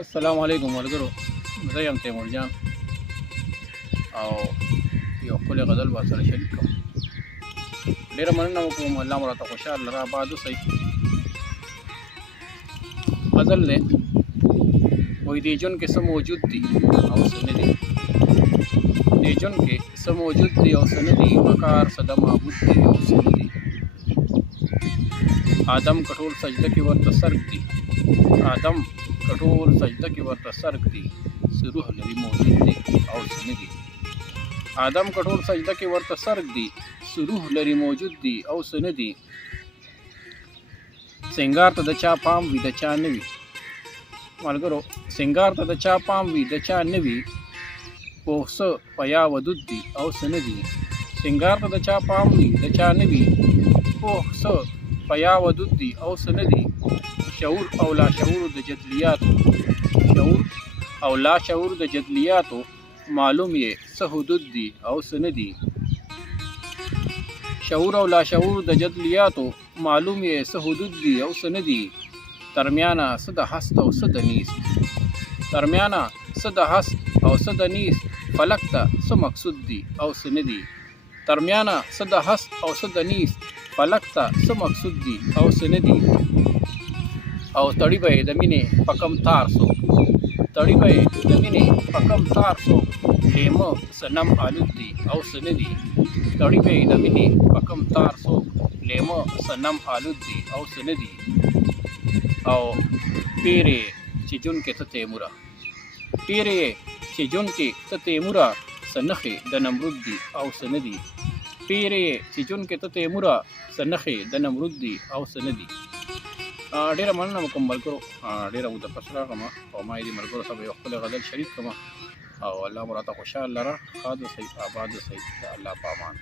السلام علیکم ملګرو، زه یم تیمور جان او یو ښکلی غزل به سره شریک کوم. ډېره مننه وکړم، الله مو راته خوشحاله را آباد اوسئ. غزل دی، وایي دې ژوند کې څه موجود دي او څه نه دي. دې ژوند کې څه موجود دي او څه نه دي، پکار څه د معبود دي او څه نه دي. آدم کټول سجده کې ورته سرک دي، آدم کټول سجده کې ورته سرک دي، څه روح لري موجود دي او څه نه دي. آدم کټول سجده کې ورته سرک دي، څه روح لري موجود دي او څه نه دي. سنگار ته د چا پام وي د چا نه وي ملګرو، سنگار ته د چا پام وي د چا نه وي، پوه څه په یا ودود دي او څه نه دي. سنگار ته د چا پام وي د چا نه وي، پوه څه په یا ودود دي او څه نه دي. شعور او لاشعور د جدلیاتو، شعور او لاشعور د جدلیاتو، معلوم یې څه حدود دي او څه نه دي. شعور او لاشعور د جدلیاتو، معلوم یې څه حدود دي او څه نه دي. درمیانه څه د هست او څه د نیست، درمیانه څه د هست او څه د نیست، فلک ته څه مقصود دي او څه نه دي. درمیانه څه د هست او څه د نیست، فلک ته څه مقصود دي او څه نه دي. او تړي به یې د مینې په کم تار څوک، تړي به یې د مینې په کم تار څوک، لیمه صنم آلود دي او څه نه دي. تړي به یې د مینې په کم تار څوک، لیمه صنم آلود دي او څه نه دي. او پیرې چې جون کې ته تیموره، پیرې چې جون کې ته تیموره، څه نښې د نمرود دي او څه نه دي. پیرې چې جون کې ته تیموره، څه نښې د نمرود دي او څه نه دي. ډېره مننه وکړم ملګرو، ډېره موده پس راغلم او ما یې د ملګرو سره یو ښکلی غزل شریک کړم او الله مو راته خوشحاله لره. ښاد اوسئ، آباد اوسئ، د الله په امان.